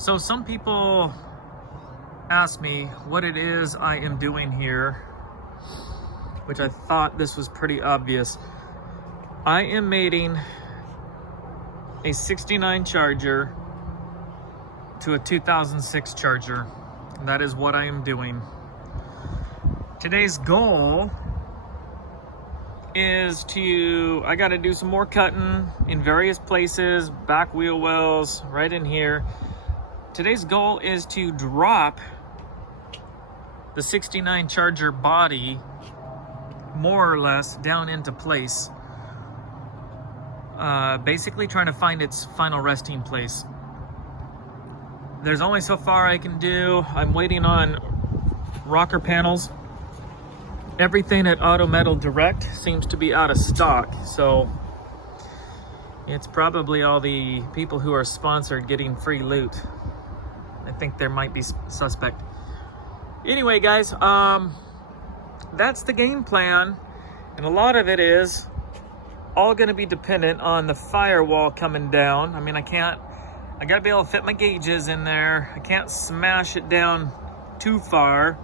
So some people ask me what it is I am doing here, which I thought this was pretty obvious. I am mating a 69 Charger to a 2006 Charger. That is what I am doing. Today's goal is I gotta do some more cutting in various places, back wheel wells, right in here. Today's goal is to drop the 69 Charger body more or less down into place. Basically trying to find its final resting place. There's only so far I can do. I'm waiting on rocker panels. Everything at Auto Metal Direct seems to be out of stock, so it's probably all the people who are sponsored getting free loot. I think there might be suspect. Anyway, guys, that's the game plan, and a lot of it is all going to be dependent on the firewall coming down. I mean, I gotta be able to fit my gauges in there. I can't smash it down too far.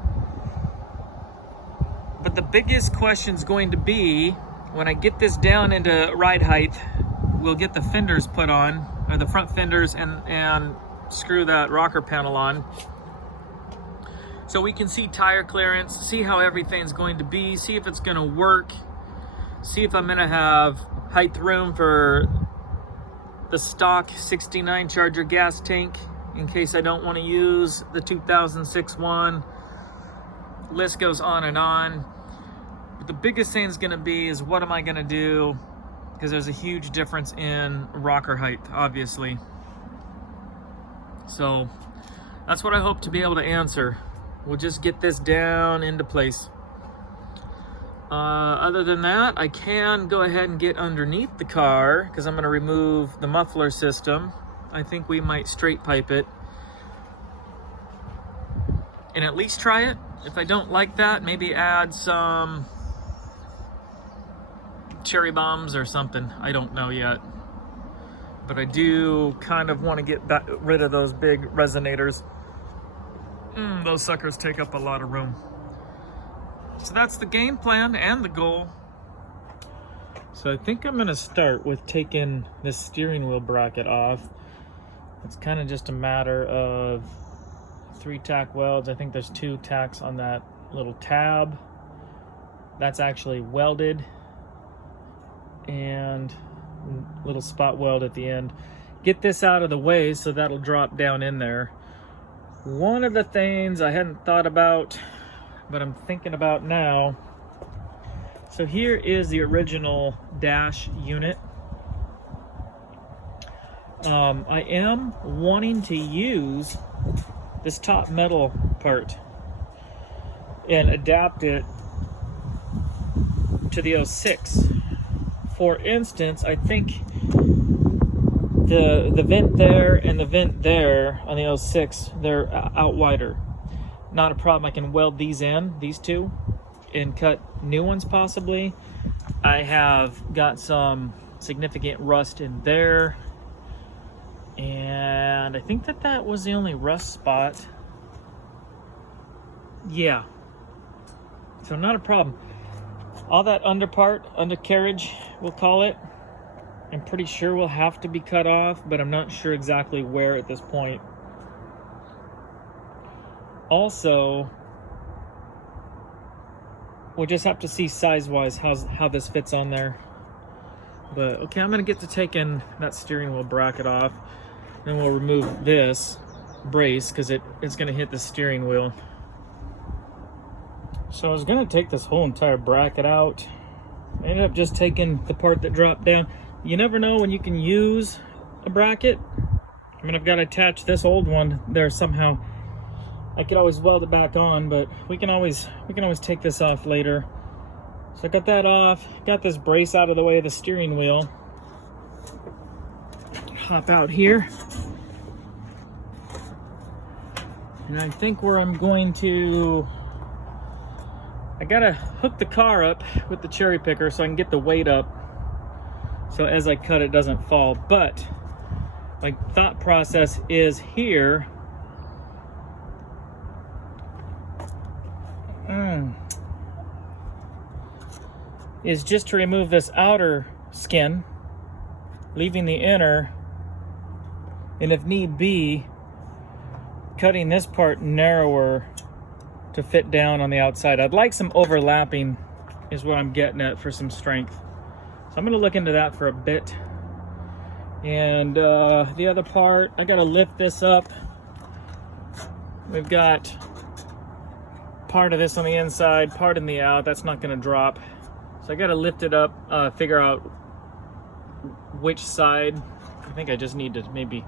But the biggest question is going to be, when I get this down into ride height, we'll get the fenders put on, or the front fenders, and screw that rocker panel on. So we can see tire clearance, see how everything's going to be, see if it's gonna work, see if I'm gonna have height room for the stock 69 Charger gas tank in case I don't want to use the 2006 one. List goes on and on. But the biggest thing is going to be is what am I going to do, because there's a huge difference in rocker height, obviously. So that's what I hope to be able to answer. We'll just get this down into place. Other than that, I can go ahead and get underneath the car because I'm going to remove the muffler system. I think we might straight pipe it and at least try it. If I don't like that, maybe add some cherry bombs or something. I don't know yet. But I do kind of want to get rid of those big resonators. Those suckers take up a lot of room. So that's the game plan and the goal. So I think I'm going to start with taking this steering wheel bracket off. It's kind of just a matter of 3 tack welds. I think there's 2 tacks on that little tab. That's actually welded. And a little spot weld at the end. Get this out of the way so that'll drop down in there. One of the things I hadn't thought about, but I'm thinking about now. So here is the original dash unit. I am wanting to use this top metal part and adapt it to the 06. For instance, I think the vent there and the vent there on the 06, they're out wider. Not a problem. I can weld these two, and cut new ones possibly. I have got some significant rust in there, and I think that was the only rust spot. Yeah, so not a problem. All that undercarriage, we'll call it, I'm pretty sure will have to be cut off, but I'm not sure exactly where at this point. Also, we'll just have to see size-wise how this fits on there. But okay, I'm gonna get to taking that steering wheel bracket off. Then we'll remove this brace because it's gonna hit the steering wheel. So I was gonna take this whole entire bracket out. I ended up just taking the part that dropped down. You never know when you can use a bracket. I mean, I've got to attach this old one there somehow. I could always weld it back on, but we can always take this off later. So I got that off, got this brace out of the way of the steering wheel. Hop out here. And I think where I'm going to, I gotta hook the car up with the cherry picker so I can get the weight up, so as I cut it doesn't fall. But my thought process is here. Is just to remove this outer skin, leaving the inner, and if need be, cutting this part narrower to fit down on the outside. I'd like some overlapping is what I'm getting at for some strength. So I'm gonna look into that for a bit. And the other part, I gotta lift this up. We've got part of this on the inside, part in the out. That's not gonna drop. So I gotta lift it up, figure out which side. I think I just need to maybe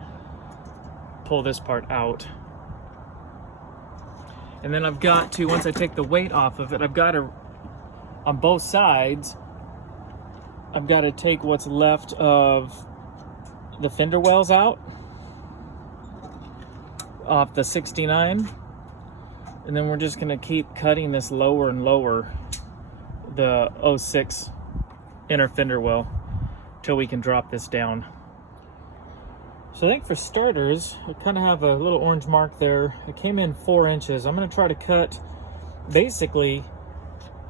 pull this part out. And then I've got to, once I take the weight off of it, I've got to, on both sides, I've got to take what's left of the fender wells out off the 69. And then we're just gonna keep cutting this lower and lower, the 06 inner fender well, till we can drop this down. So I think for starters, I kind of have a little orange mark there. It came in 4 inches. I'm gonna try to cut basically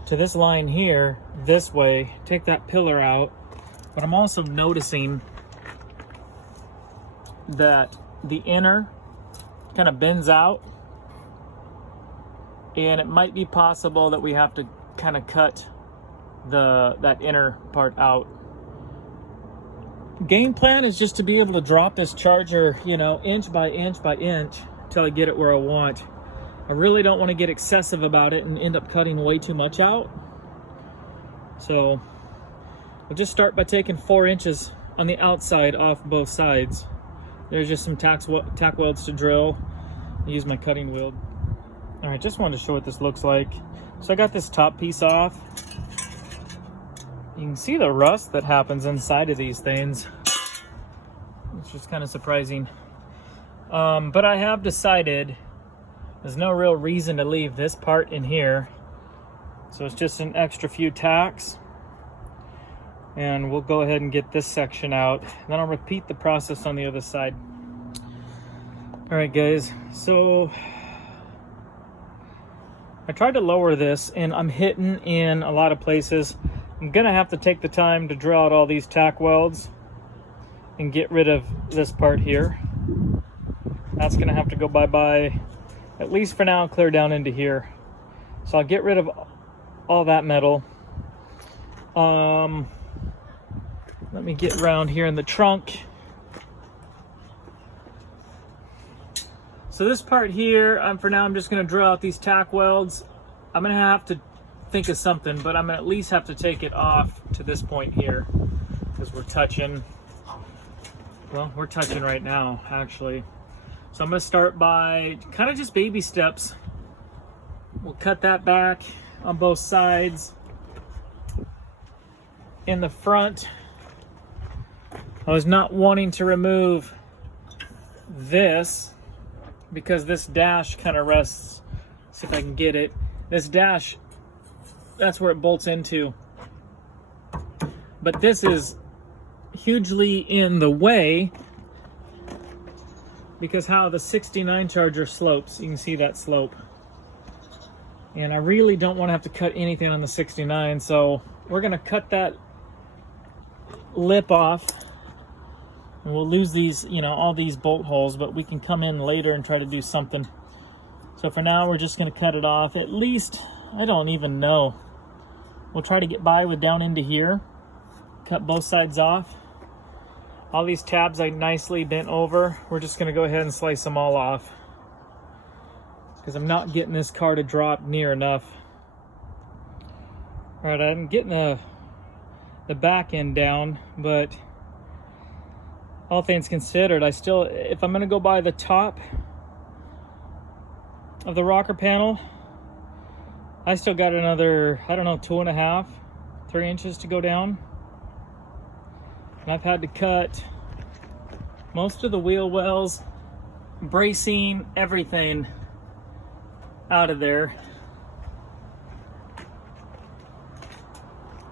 to this line here, this way, take that pillar out. But I'm also noticing that the inner kind of bends out, and it might be possible that we have to kind of cut that inner part out. Game plan is just to be able to drop this charger, you know, inch by inch by inch till I get it where I want. I really don't want to get excessive about it and end up cutting way too much out. So we'll just start by taking 4 inches on the outside off both sides. There's just some tack welds to drill. I use my cutting wheel. All right, just wanted to show what this looks like. So I got this top piece off. You can see the rust that happens inside of these things. It's just kind of surprising. But I have decided there's no real reason to leave this part in here. So it's just an extra few tacks. And we'll go ahead and get this section out. Then I'll repeat the process on the other side. All right, guys, so I tried to lower this and I'm hitting in a lot of places. I'm gonna have to take the time to drill out all these tack welds and get rid of this part here. That's gonna have to go bye-bye, at least for now, clear down into here. So I'll get rid of all that metal. Let me get around here in the trunk. So this part here, for now I'm just gonna drill out these tack welds. I'm gonna have to think of something, but I'm gonna at least have to take it off to this point here because we're touching right now, actually. So I'm gonna start by kind of just baby steps. We'll cut that back on both sides. In the front, I was not wanting to remove this because this dash kind of rests. See if I can get it. This dash, that's where it bolts into. But this is hugely in the way because how the 69 charger slopes. You can see that slope. And I really don't want to have to cut anything on the 69, so we're gonna cut that lip off. And we'll lose these, you know, all these bolt holes, but we can come in later and try to do something. So for now, we're just gonna cut it off. At least, I don't even know. We'll try to get by with down into here. Cut both sides off. All these tabs I nicely bent over. We're just gonna go ahead and slice them all off because I'm not getting this car to drop near enough. All right, I'm getting the back end down, but all things considered, I still, if I'm gonna go by the top of the rocker panel, I still got another, I don't know, 2.5, 3 inches to go down. And I've had to cut most of the wheel wells, bracing, everything out of there.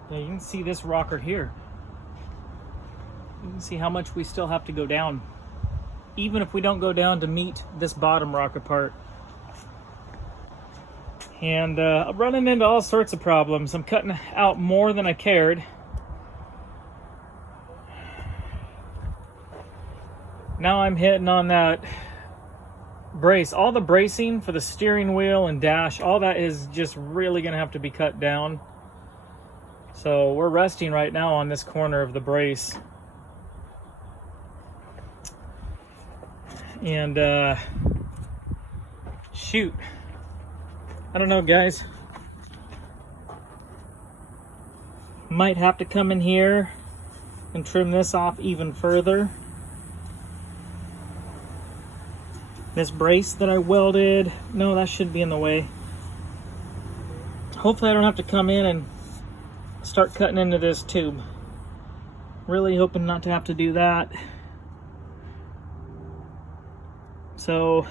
Now you can see this rocker here. You can see how much we still have to go down. even if we don't go down to meet this bottom rocker part. And I'm running into all sorts of problems. I'm cutting out more than I cared. Now I'm hitting on that brace. All the bracing for the steering wheel and dash, all that is just really gonna have to be cut down. So we're resting right now on this corner of the brace. And shoot, I don't know, guys. Might have to come in here and trim this off even further. This brace that I welded, no, that should be in the way. Hopefully I don't have to come in and start cutting into this tube. Really hoping not to have to do that. So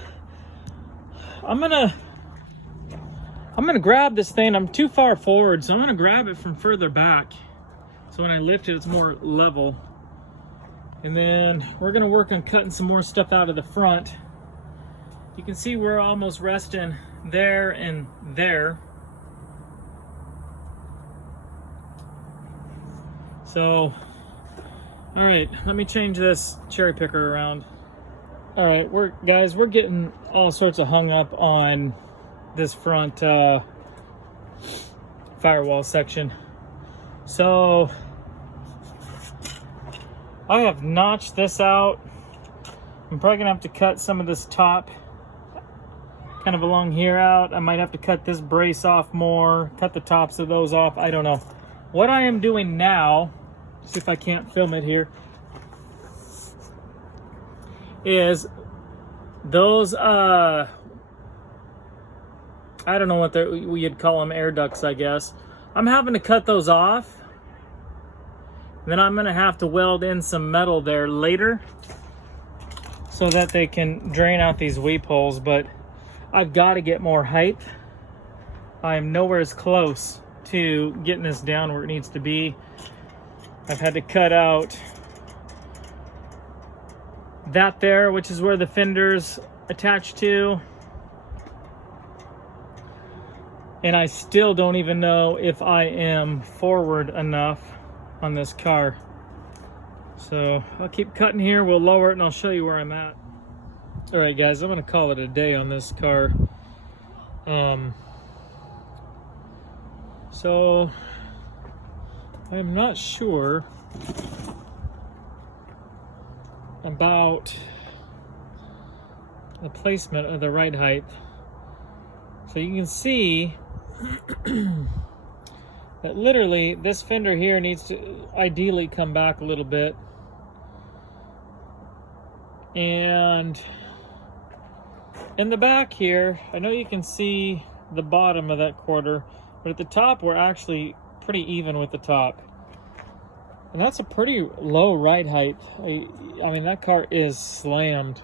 I'm gonna grab this thing. I'm too far forward, so I'm gonna grab it from further back. So when I lift it, it's more level. And then we're gonna work on cutting some more stuff out of the front. You can see we're almost resting there and there. So, all right, let me change this cherry picker around. All right, we're getting all sorts of hung up on this front firewall section. So I have notched this out. I'm probably gonna have to cut some of this top kind of along here out. I might have to cut this brace off more, cut the tops of those off. I don't know. What I am doing now, see if I can't film it here, is those, I don't know what we'd call them, air ducts, I guess. I'm having to cut those off. Then I'm gonna have to weld in some metal there later so that they can drain out these weep holes, but I've got to get more height. I am nowhere as close to getting this down where it needs to be. I've had to cut out that there, which is where the fender's attached to. And I still don't even know if I am forward enough on this car. So I'll keep cutting here, we'll lower it, and I'll show you where I'm at. All right, guys, I'm gonna call it a day on this car. So I'm not sure about the placement of the ride height. So you can see that literally this fender here needs to ideally come back a little bit. And in the back here, I know you can see the bottom of that quarter, but at the top we're actually pretty even with the top. And that's a pretty low ride height. I mean, that car is slammed.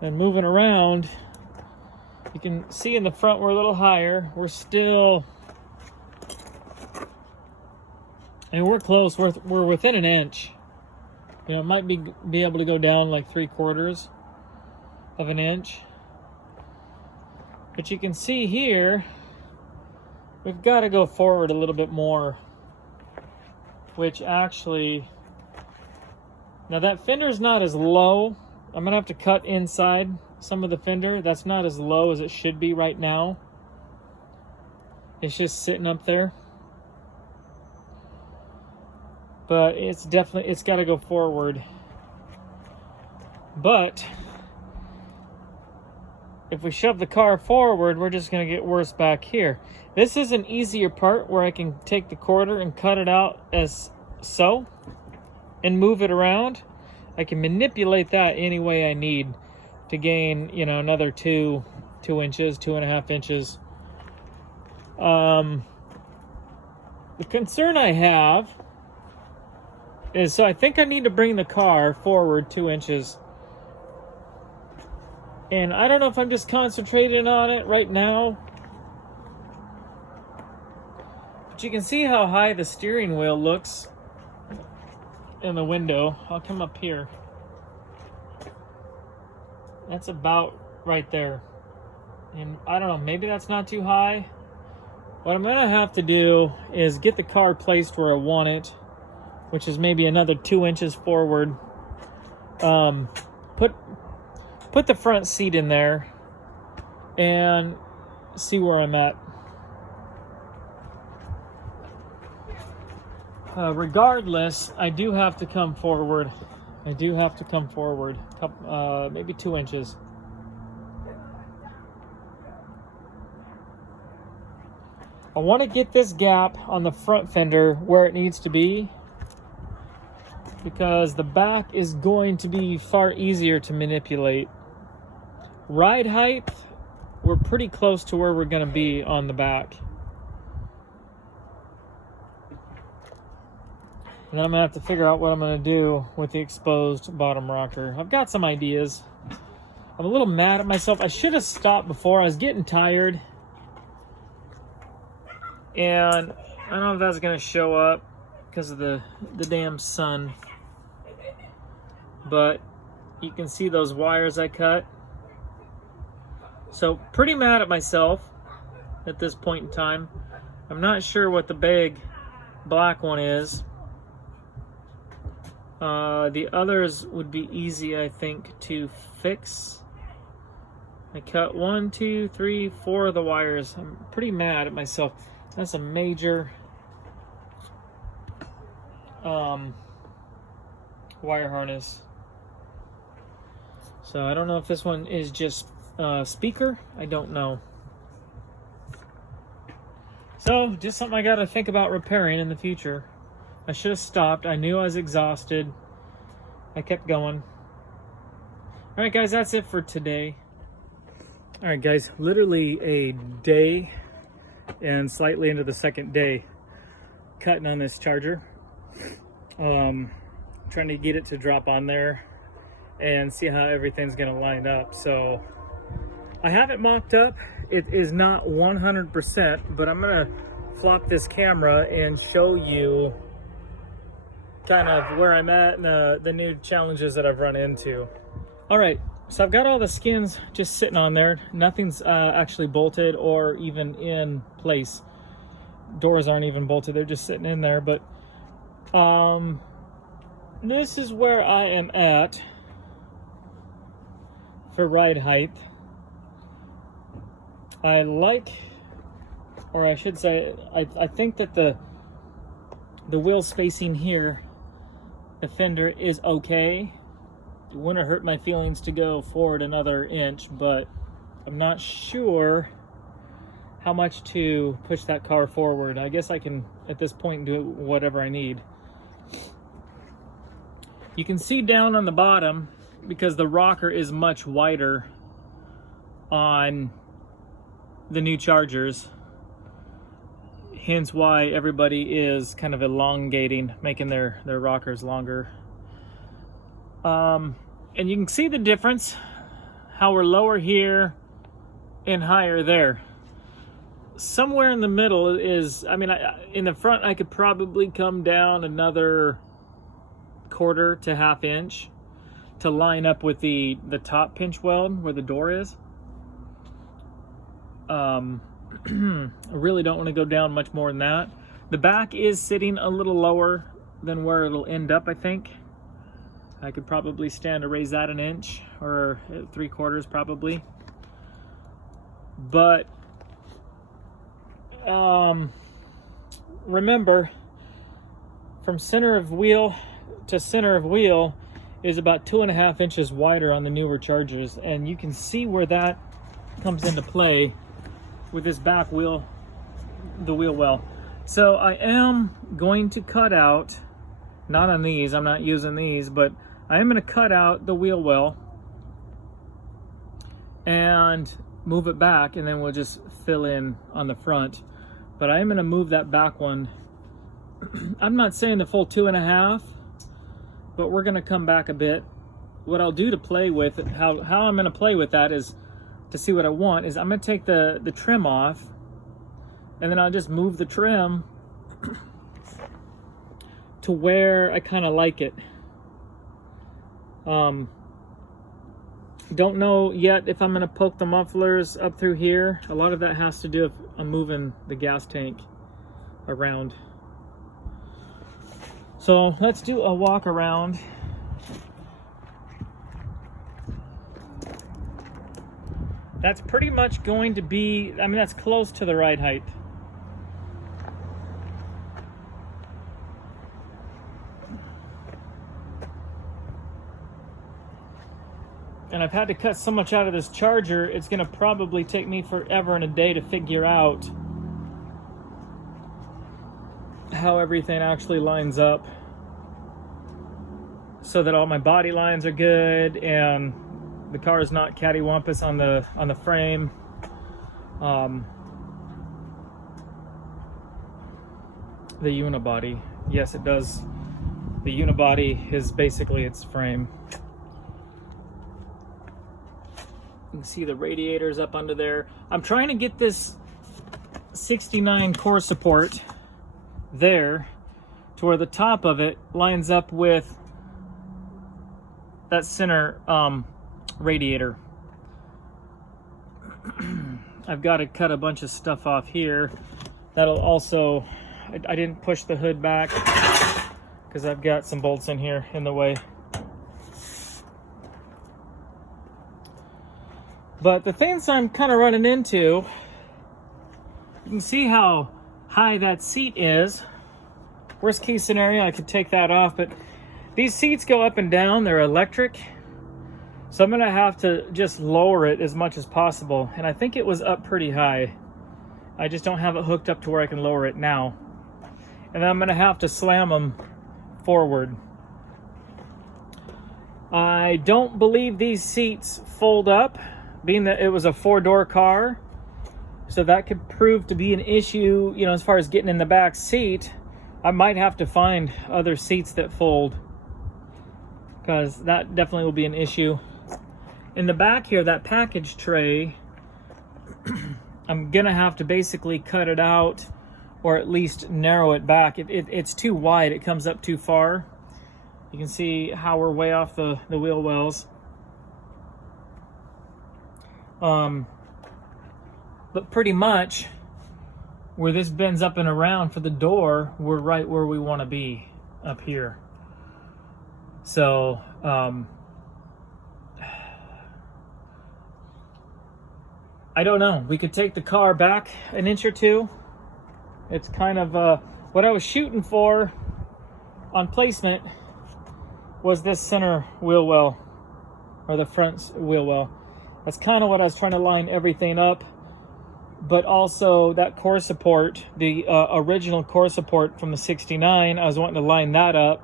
And moving around, you can see in the front we're a little higher. We're still, and we're close. We're within an inch. You know, it might be able to go down like 3/4 of an inch. But you can see here, we've got to go forward a little bit more. Which actually, now that fender's not as low. I'm gonna have to cut inside some of the fender. That's not as low as it should be right now. It's just sitting up there. But it's definitely, it's got to go forward. But if we shove the car forward, we're just going to get worse back here. This is an easier part where I can take the quarter and cut it out as so and move it around. I can manipulate that any way I need to gain, you know, another 2 inches, 2.5 inches. The concern I have is, so I think I need to bring the car forward 2 inches. And I don't know if I'm just concentrating on it right now. But you can see how high the steering wheel looks in the window. I'll come up here. That's about right there. And I don't know, maybe that's not too high. What I'm gonna have to do is get the car placed where I want it, which is maybe another 2 inches forward. Put the front seat in there and see where I'm at. Regardless, I do have to come forward. Maybe 2 inches. I want to get this gap on the front fender where it needs to be, because the back is going to be far easier to manipulate. Ride height, we're pretty close to where we're going to be on the back. And then I'm going to have to figure out what I'm going to do with the exposed bottom rocker. I've got some ideas. I'm a little mad at myself. I should have stopped before. I was getting tired. And I don't know if that's going to show up because of the damn sun. But you can see those wires I cut. So pretty mad at myself at this point in time. I'm not sure what the big black one is. The others would be easy, I think, to fix. I cut 1, 2, 3, 4 of the wires. I'm pretty mad at myself. That's a major wire harness. So I don't know if this one is just speaker. I don't know. So just something I got to think about repairing in the future. I should have stopped. I knew I was exhausted. I kept going. All right, guys, that's it for today. All right, guys, literally a day and slightly into the second day cutting on this charger. Trying to get it to drop on there and see how everything's gonna line up. So I have it mocked up. It is not 100%, but I'm gonna flop this camera and show you kind of where I'm at and the new challenges that I've run into. All right, so I've got all the skins just sitting on there. Nothing's actually bolted or even in place. Doors aren't even bolted, they're just sitting in there. But this is where I am at for ride height. I like, or I should say, I think that the wheel spacing here, the fender, is okay. It wouldn't hurt my feelings to go forward another inch, but I'm not sure how much to push that car forward. I guess I can, at this point, do whatever I need. You can see down on the bottom, because the rocker is much wider on the new Chargers, hence why everybody is kind of elongating, making their rockers longer. And you can see the difference, how we're lower here and higher there. Somewhere in the middle is, I mean, in the front I could probably come down another 1/4 to 1/2 inch to line up with the top pinch weld where the door is. I really don't want to go down much more than that. The back is sitting a little lower than where it'll end up, I think. I could probably stand to raise that 1 inch or 3/4 probably. But remember, from center of wheel to center of wheel is about 2.5 inches wider on the newer Chargers, and you can see where that comes into play with this back wheel, the wheel well. So I am going to cut out, not on these, I'm not using these, but I am going to cut out the wheel well and move it back, and then we'll just fill in on the front. But I am going to move that back one. I'm not saying the full 2.5, but we're going to come back a bit. What I'll do to play with it, how I'm going to play with that is, to see what I want, is I'm going to take the trim off, and then I'll just move the trim to where I kind of like it. Don't know yet if I'm going to poke the mufflers up through here. A lot of that has to do with I'm moving the gas tank around. So let's do a walk around. That's pretty much going to be, I mean, that's close to the ride height. And I've had to cut so much out of this charger, it's going to probably take me forever and a day to figure out how everything actually lines up so that all my body lines are good and the car is not cattywampus on the frame. The unibody, yes, it does. The unibody is basically its frame. You can see the radiators up under there. I'm trying to get this 69 core support there to where the top of it lines up with that center radiator. I've got to cut a bunch of stuff off here. That'll also, I didn't push the hood back because I've got some bolts in here in the way. But the things I'm kind of running into, you can see how high that seat is. Worst case scenario, I could take that off, but these seats go up and down. They're electric. So I'm gonna have to just lower it as much as possible. And I think it was up pretty high. I just don't have it hooked up to where I can lower it now. And then I'm gonna have to slam them forward. I don't believe these seats fold up, being that it was a 4-door car. So that could prove to be an issue, you know, as far as getting in the back seat. I might have to find other seats that fold, because that definitely will be an issue. In the back here, that package tray, I'm gonna have to basically cut it out or at least narrow it back. It's too wide, it comes up too far. You can see how we're way off the wheel wells. But pretty much where this bends up and around for the door, we're right where we want to be up here. So I don't know. We could take the car back an inch or two. It's kind of what I was shooting for on placement was this center wheel well, or the front wheel well. That's kind of what I was trying to line everything up. But also that core support, the original core support from the 69, I was wanting to line that up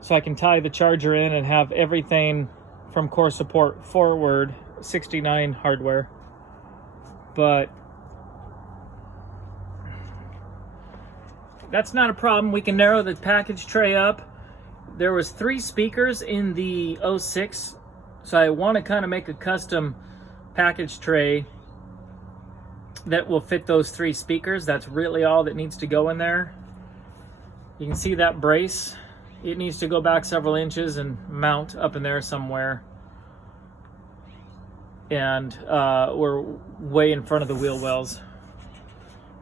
so I can tie the charger in and have everything from core support forward, 69 hardware. But that's not a problem. We can narrow the package tray up. There was 3 speakers in the 06, so I want to kind of make a custom package tray that will fit those 3 speakers. That's really all that needs to go in there. You can see that brace. It needs to go back several inches and mount up in there somewhere. And we're way in front of the wheel wells.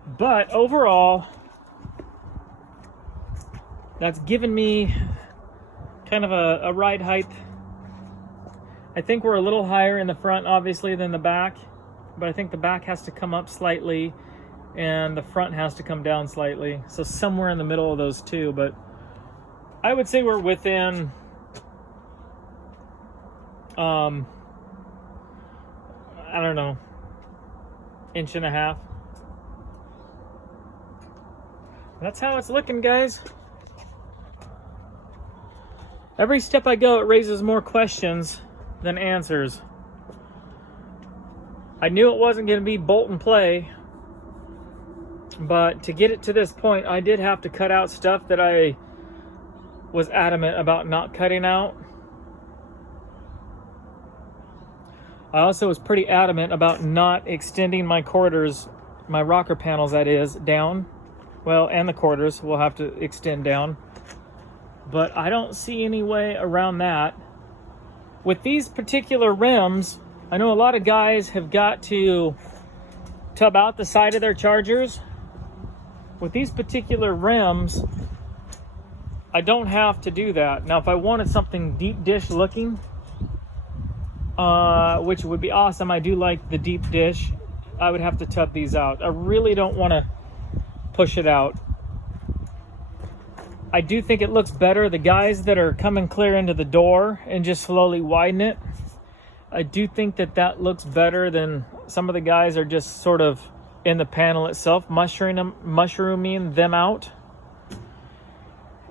But overall, that's given me kind of a ride height. I think we're a little higher in the front, obviously, than the back. But I think the back has to come up slightly and the front has to come down slightly. So somewhere in the middle of those two. But I would say we're within I don't know, 1.5 inches. That's how it's looking, guys. Every step I go, it raises more questions than answers. I knew it wasn't going to be bolt and play, but to get it to this point, I did have to cut out stuff that I was adamant about not cutting out. I also was pretty adamant about not extending my quarters, my rocker panels that is, down. Well, and the quarters will have to extend down. But I don't see any way around that with these particular rims, I know a lot of guys have got to tub out the side of their Chargers. With these particular rims, I don't have to do that. Now, if I wanted something deep dish looking, which would be awesome, I do like the deep dish, I would have to tub these out. I really don't want to push it out. I do think it looks better. The guys that are coming clear into the door and just slowly widen it, I do think that that looks better than some of the guys are just sort of in the panel itself, mushrooming them out.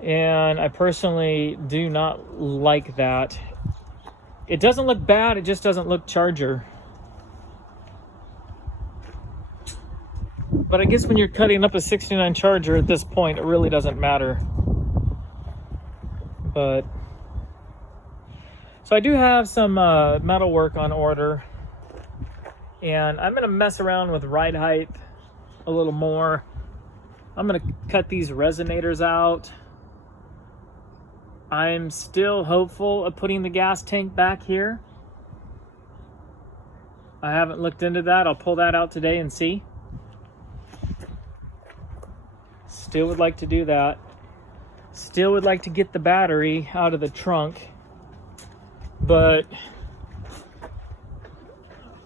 And I personally do not like that. It doesn't look bad, it just doesn't look Charger. But I guess when you're cutting up a 69 Charger at this point, it really doesn't matter. But so I do have some metal work on order, and I'm gonna mess around with ride height a little more. I'm gonna cut these resonators out. I'm still hopeful of putting the gas tank back here. I haven't looked into that. I'll pull that out today and see. Still would like to do that. Still would like to get the battery out of the trunk, but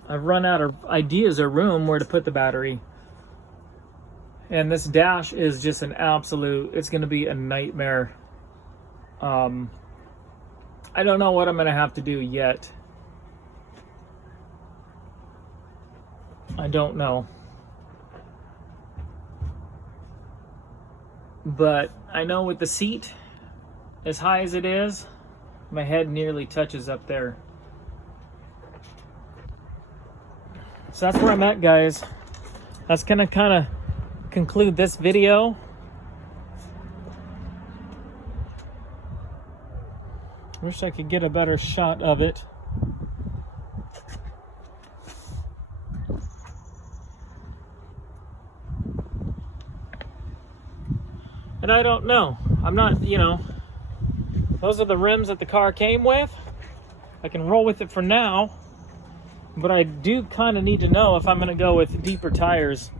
I've run out of ideas or room where to put the battery. And this dash is just an absolute, it's gonna be a nightmare. I don't know what I'm gonna have to do yet. I don't know. But I know with the seat as high as it is, my head nearly touches up there. So that's where I'm at, guys. That's gonna kind of conclude this video. Wish I could get a better shot of it. And I don't know. I'm not, you know, those are the rims that the car came with. I can roll with it for now, but I do kind of need to know if I'm going to go with deeper tires.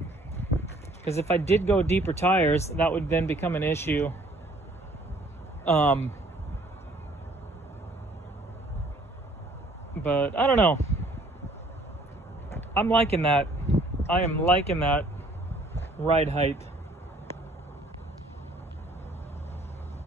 Because if I did go deeper tires, that would then become an issue. But I don't know. I'm liking that. I am liking that ride height.